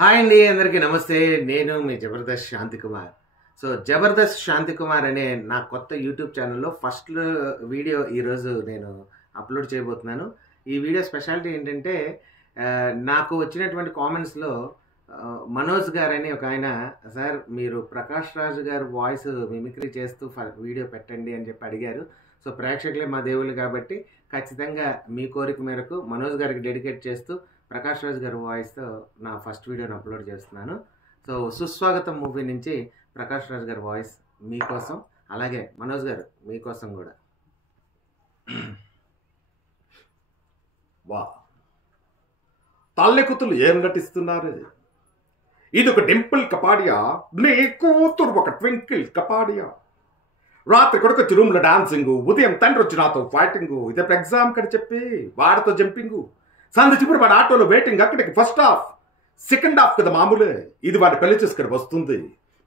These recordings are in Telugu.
హాయ్ అండి, అందరికీ నమస్తే. నేను మీ జబర్దస్త్ శాంతి కుమార్. సో జబర్దస్త్ శాంతి కుమార్ అనే నా కొత్త యూట్యూబ్ ఛానల్లో ఫస్ట్ వీడియో ఈరోజు నేను అప్లోడ్ చేయబోతున్నాను. ఈ వీడియో స్పెషాలిటీ ఏంటంటే, నాకు వచ్చినటువంటి కామెంట్స్లో మనోజ్ గారని ఒక ఆయన, సార్ మీరు ప్రకాష్ రాజు గారు వాయిస్ మిమిక్రీ చేస్తూ వీడియో పెట్టండి అని చెప్పి అడిగారు. సో ప్రేక్షకులే మా దేవుళ్ళు కాబట్టి ఖచ్చితంగా మీ కోరిక మేరకు మనోజ్ గారికి డెడికేట్ చేస్తూ ప్రకాష్ రాజ్ గారి వాయిస్తో నా ఫస్ట్ వీడియోని అప్లోడ్ చేస్తున్నాను. సో సుస్వాగతం మూవీ నుంచి ప్రకాష్ రాజ్ గారి వాయిస్ మీకోసం, అలాగే మనోజ్ గారు మీకోసం కూడా. వా తల్లి కూతురు ఏం నటిస్తున్నారు? ఇది ఒక డింపుల్ కపాడియా, నీ కూతురు ఒక ట్వింకిల్ కపాడియా. రాత్రి కొడుకు వచ్చి రూమ్లో డాన్సింగ్, ఉదయం తండ్రి వచ్చి నాతో ఫైటింగ్, ఇదే ఎగ్జామ్ కని చెప్పి వాడితో జంపింగ్, సందు చిప్పుడు వాడి ఆటోలో వెయిటింగ్, అక్కడికి ఫస్ట్ హాఫ్ సెకండ్ హాఫ్ కదా మామూలే, ఇది వాడిని పెళ్లి చేసుకుని వస్తుంది.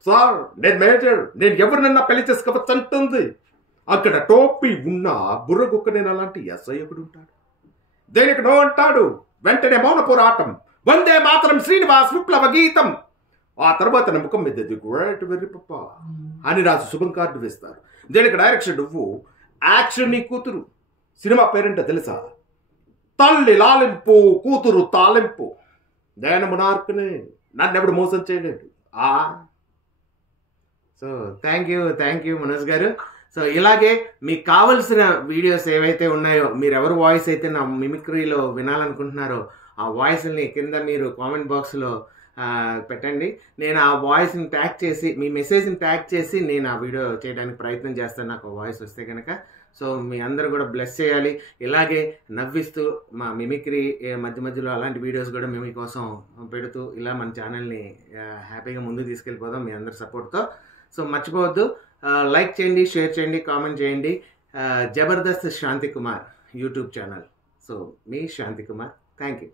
సార్ నేను మేజర్, నేను ఎవరినన్నా పెళ్లి చేసుకోవచ్చు అంటుంది. అక్కడ టోపీ ఉన్న బుర్రగుక్క నేను అలాంటి ఎస్ఐ ఒకడు ఉంటాడు, దేనికి నో అంటాడు, వెంటనే మౌన పోరాటం, వందే మాత్రం శ్రీనివాస్ విప్లవ గీతం. ఆ తర్వాత నా ముఖం మీద ది గ్రేట్ వెర్రి పప్ప అని రాసి శుభం కార్డు వేస్తారు. దీనికి డైరెక్షన్ నువ్వు, యాక్షన్ నీ కూతురు. సినిమా పేరేంటో తెలుసా? తల్లి లాలింపు కూతురు తాలింపు. నేను మునార్కుని, నన్ను ఎవడు మోసం చేయలేడు. సో థ్యాంక్ యూ మనోజ్ గారు. సో ఇలాగే మీకు కావలసిన వీడియోస్ ఏవైతే ఉన్నాయో, మీరు ఎవరు వాయిస్ అయితే నా మిమిక్రీలో వినాలనుకుంటున్నారో ఆ వాయిస్ని కింద మీరు కామెంట్ బాక్స్లో పెట్టండి. నేను ఆ వాయిస్ని ట్యాగ్ చేసి, మీ మెసేజ్ని ట్యాగ్ చేసి నేను ఆ వీడియో చేయడానికి ప్రయత్నం చేస్తాను, నాకు వాయిస్ వస్తే కనుక. సో మీ అందరూ కూడా బ్లెస్ చేయాలి. ఇలాగే నవ్విస్తూ మా మిమిక్రీ మధ్య మధ్యలో అలాంటి వీడియోస్ కూడా మేము మీకోసం పెడుతూ ఇలా మన ఛానల్ని హ్యాపీగా ముందుకు తీసుకెళ్ళిపోదాం మీ అందరి సపోర్ట్తో. సో మర్చిపోవద్దు, లైక్ చేయండి, షేర్ చేయండి, కామెంట్ చేయండి. Jabardasth Shanti Kumar YouTube channel. So మీ శాంతి కుమార్. Thank you.